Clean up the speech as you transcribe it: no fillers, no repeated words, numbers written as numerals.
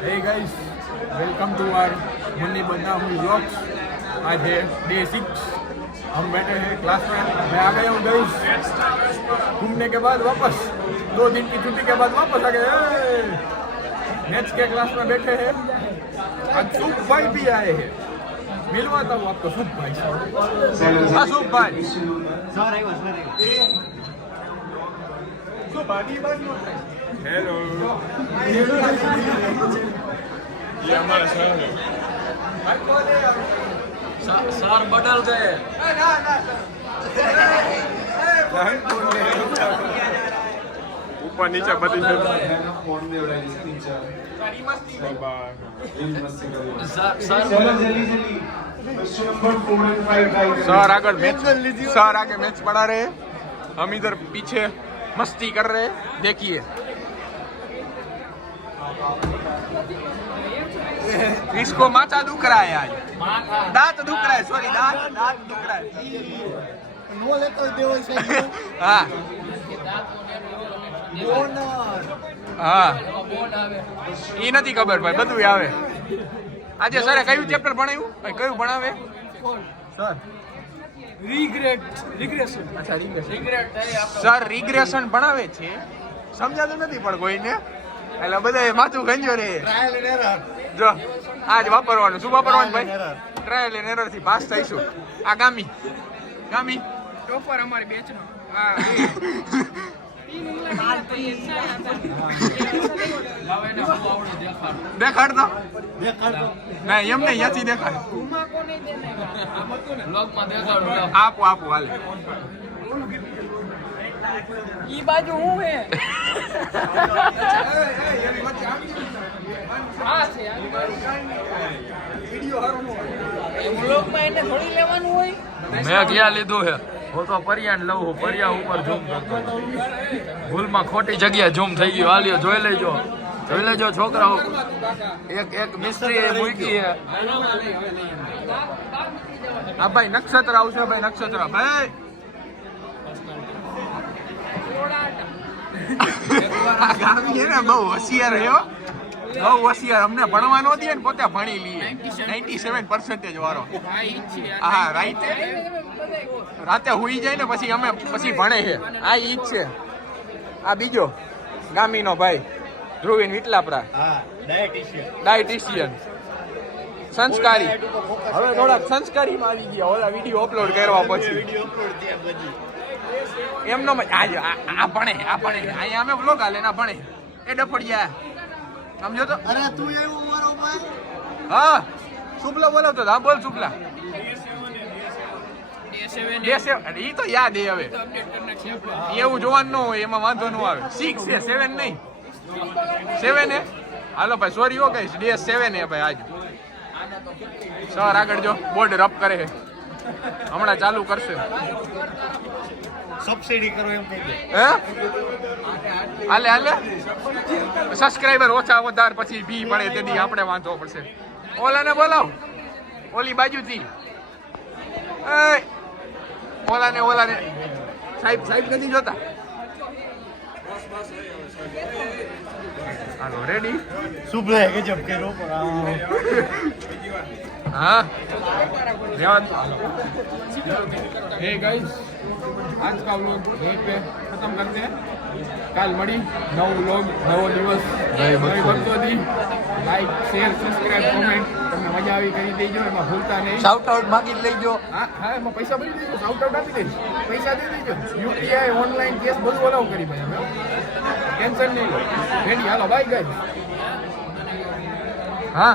Hey guys, welcome to our Munni बन्ना हुई vlogs. आज है डे 6। हम बैठे हैं क्लास में। मैं आ गया हूँ गाइस घूमने के बाद वापस, 2 दिन की छुट्टी के बाद वापस आ गए। मैथ्स के क्लास में बैठे हैं। आज सुख भाई भी आए हैं, मिलवाता हूँ आपको सुख भाई। हाँ सुख भाई, हेलो, ये हमारा सर है। सर बदल गए। ऊपर नीचे बदल गए। सर आगे मैच पढ़ा रहे, हम इधर पीछे मस्ती कर रहे हैं। देखिए इसको माथा दुख रहा है आज, दांत दुख रहा है, सॉरी दांत दुख रहा है। हाँ हाँ એ નથી ખબર ભાઈ, બધું આવે। આજે સરે કયું ચેપ્ટર ભણાવ્યું ભાઈ, કયું ભણાવે સર? રિગ્રેશન. અચ્છા રિગ્રેશન સર રિગ્રેશન ભણાવે છે, સમજાતું નથી પણ કોઈને, એટલે બધા માથું ગંજો રે। જો આજ વાપરવાનું, શું વાપરવાનું ભાઈ? ટ્રાયલ એન્ડ એરર થી પાસ થઈશું। આ ગામી ટોપર અમારી બેચનો. દેખાડ તો ના એમ નહીં, યાથી દેખાડ। આપો હાલે। ઈ બાજુ હું હે હા છે વ્લોગમાં એને થોડી લેવાનું હોય। મેં ક્યાં લીધું છે? હું તો પરિયાણ લઉં છું, પરિયા ઉપર ઝૂમ કરતો, ભૂલમાં ખોટી જગ્યાએ ઝૂમ થઈ ગયું। હાલ્યો જોઈ લેજો છોકરાઓ, એક મિસ્ત્રી એ મૂકી છે। આ ભાઈ નક્ષત્ર આવશે, ભાઈ નક્ષત્ર ભાઈ આ ગામી છે ને બહુ હોશિયાર છે હો, બહુ હોશિયાર। અમને ભણવા નો દે ને, પોતે ભણી લઈએ। 97% વાળો। હા રાતે હુઈ જાય ને પછી અમે પછી ભણે છે। આ ઈ જ છે। આ બીજો ગામીનો ભાઈ ધ્રુવીન વિટલાપરા, ડાયટિશિયન સંસ્કારી। હવે થોડાક સંસ્કારીમાં આવી ગયા, ઓલા વિડીયો અપલોડ કરવા પછી એમનો આજ આ ભણે અહીંયા અમે વ્લોગ હાલે ના ભણે એ ડફડિયા, સમજો તો? અરે તું એવું મારો ભાઈ? હા શુક્લા બોલાવતો હા, બોલ શુક્લા। ઈ તો યાદ હે, હવે એવું જોવાનું ન હોય, એમાં વાંધો ન આવે। 6 છે 7 નહીં, 7 હે। હાલો ભાઈ સોરી હો કહીશ, ડે 7 હે ભાઈ આજ। સર આગળ જો બોર્ડ રફ કરે છે, હમણાં ચાલુ કરશે। સબસિડી કરો એમ કહી દે। હે હાલે સબસ્ક્રાઇબર ઓછા વધાર પછી ભી પડે, તેથી આપણે વાંધો પડશે। ઓલાને બોલાવ, ઓલી બાજુથી ઓલાને સાહેબ નથી જોતા? હાલો રેડી? શુભ રહે ગજબ કર્યો हाँ हे गाइस, आज का व्लॉग यहीं पे खत्म करते हैं। कल मड़ी नव व्लॉग, नवो दिवस, नवी भक्तोથી लाइक शेयर सब्सक्राइब कमेंट તમને મજા આવી કરી દેજો, એમાં ભૂલતા નહીં। શાઉટ આઉટ માગી લેજો। હા એમાં પૈસા ભરી દેજો, શાઉટ આઉટ આપી દેજો, પૈસા દઈ દેજો, યુપીઆઈ ઓનલાઈન કેસ બધું અલાઉ કરી ભાઈ અમે, ટેન્શન નહીં લો। રેડી હાલો બાય ગાઈસ। હા